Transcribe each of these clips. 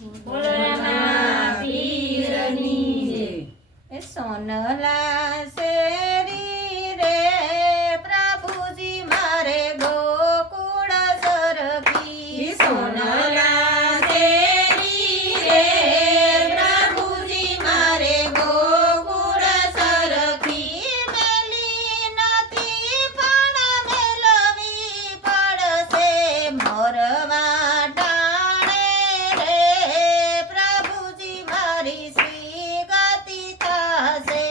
ભોળાનાથ પીરની જય. એ સોનલા શેરી રે પ્રભુજી મારે ગોકુળ સરખી. સોનલા શેરી રે પ્રભુજી મારે ગોકુળ સરખી. મેલી નથી પણ મેલવી પડશે મોરવા ટાણે રે પ્રભુજી મારી શ્રી ગતિ થશે.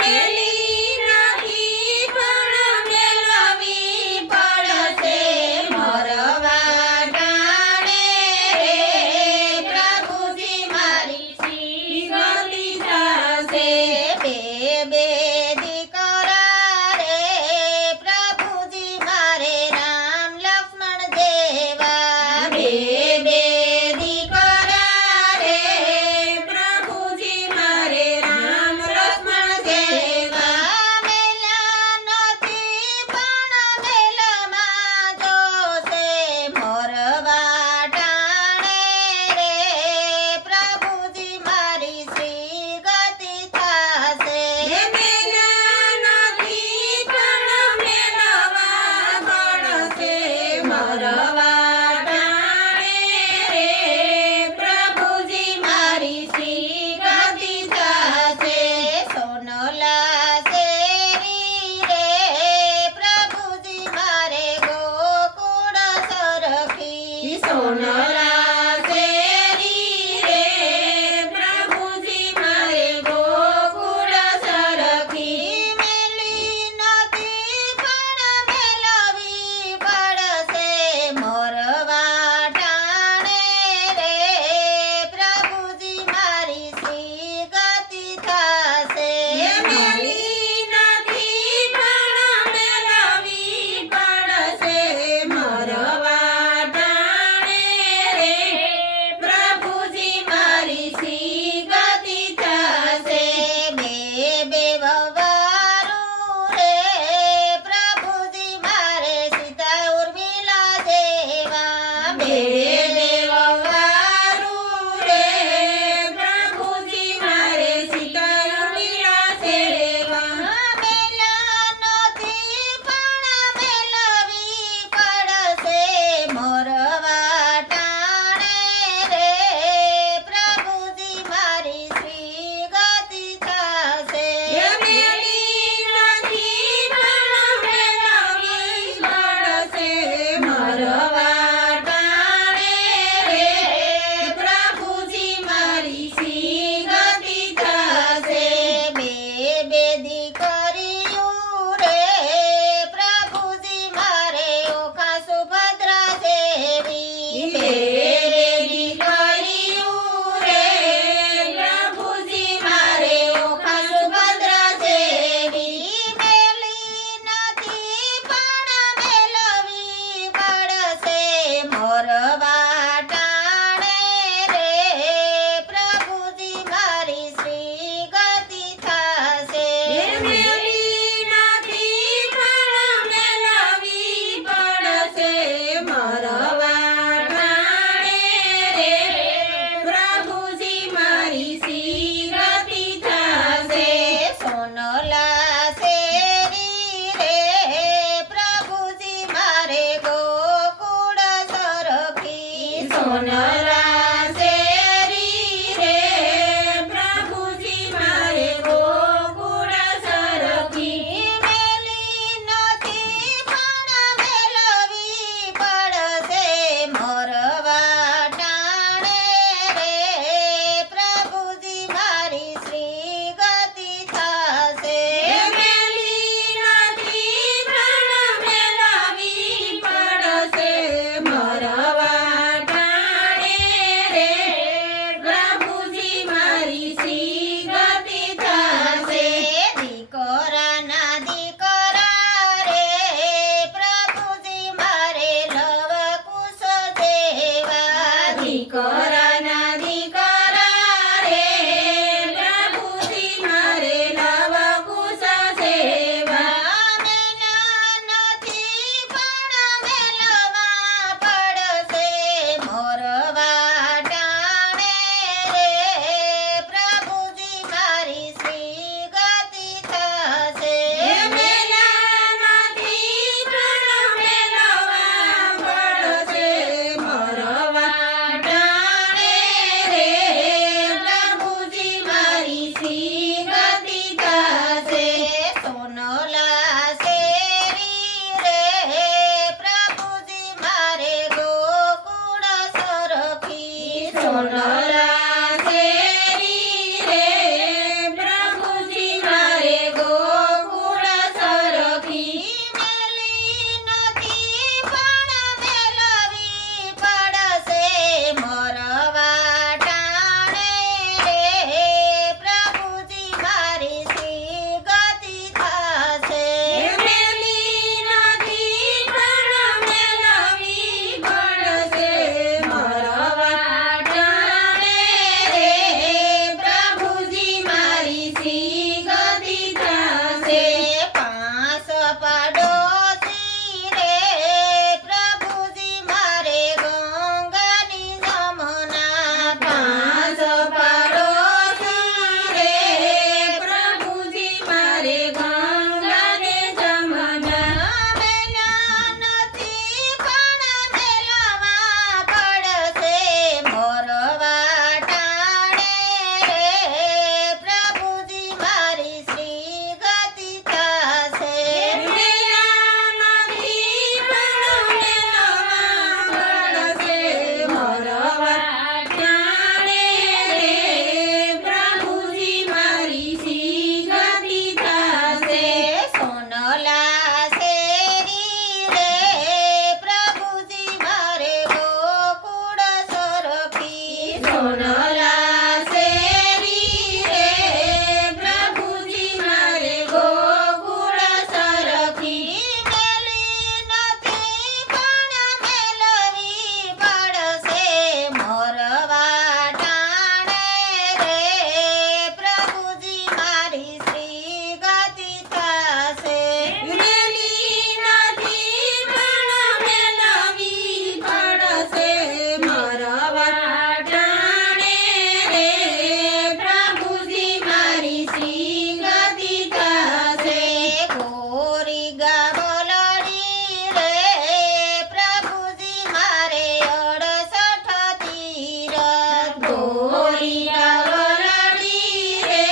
મેલી સોનલા શેરી રે પ્રભુજી મારે ગોકુળ સરખી મેલી નથી પણ મેલવી પડશે મોરવા ટાણે રે પ્રભુજી મારી શ્રી ગતિ થશે મેલી નથી પણ મેલવી પડશે મોરવા ટાણે રે પ્રભુજી મારી શ્રી ગતિ થશે પાંચ પડોશી રે પ્રભુજી મારે ગંગાની જમના પાંચ પડોશી રે પ્રભુજી મારે ગંગાને જમના મેલ્યા નથી પણ મેલવા પડશે મોરવા ટાણે રે પ્રભુજી મારી શ્રી ગતિ થશે મેલા નથી પણ મેલવા પડશે મોરવા ટાણે રે પ્રભુજી મારી શ્રી ગતિ થશે સોનલા શેરી રે પ્રભુજી મારે ગોકુળ સરખી સોનલા શેરી રે પ્રભુજી મારે ગોકુળ સરખી મેલી નથી પણ મેલવી પડશે મોરવા ટાણે રે પ્રભુજી મારી શ્રી ગતિ થશે મેલી નથી પણ મેલવી પડશે મોરવા ટાણે રે પ્રભુજી મારી શ્રી ગતિ થશે ગોરી ગામલડી રે પ્રભુજી મારે 68 તીરથ ગોરી ગાવલડી રે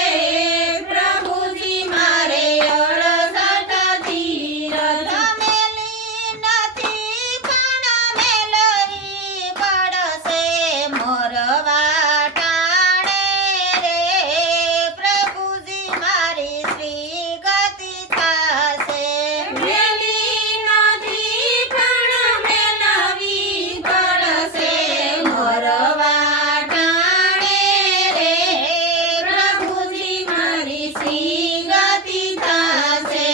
પ્રભુજી મારે 68 તીરથ મેલી નથી પણ મેલવી પડશે મોરવા ટાણે રે પ્રભુજી મારી શ્રી ગતિ થશે મેલી નથી પણ મેલવી પડશે મોરવા ટાણે રે પ્રભુજી મારી શ્રી ગતિ થશે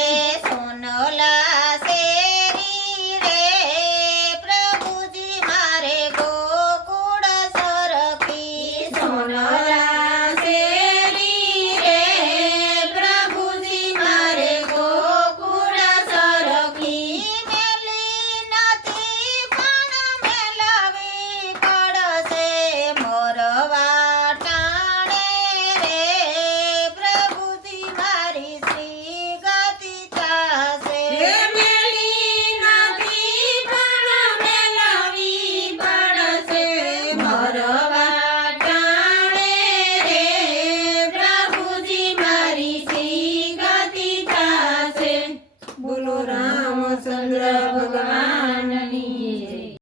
સોનલા શેરી રે પ્રભુજી મારે ગોકુળ સરખી સોનલા શેરી રે પ્રભુજી મારે ગોકુળ સરખી મેલી નથી પણ મેલવી પડશે મોરવા ટાણે રે પ્રભુજી મારી શ્રી ગતિ થશે મેલી નથી પણ મેલવી પડશે મોરવા ટાણે રે પ્રભુજી મારી શ્રી ગતિ થશે બોલો રામચંદ્ર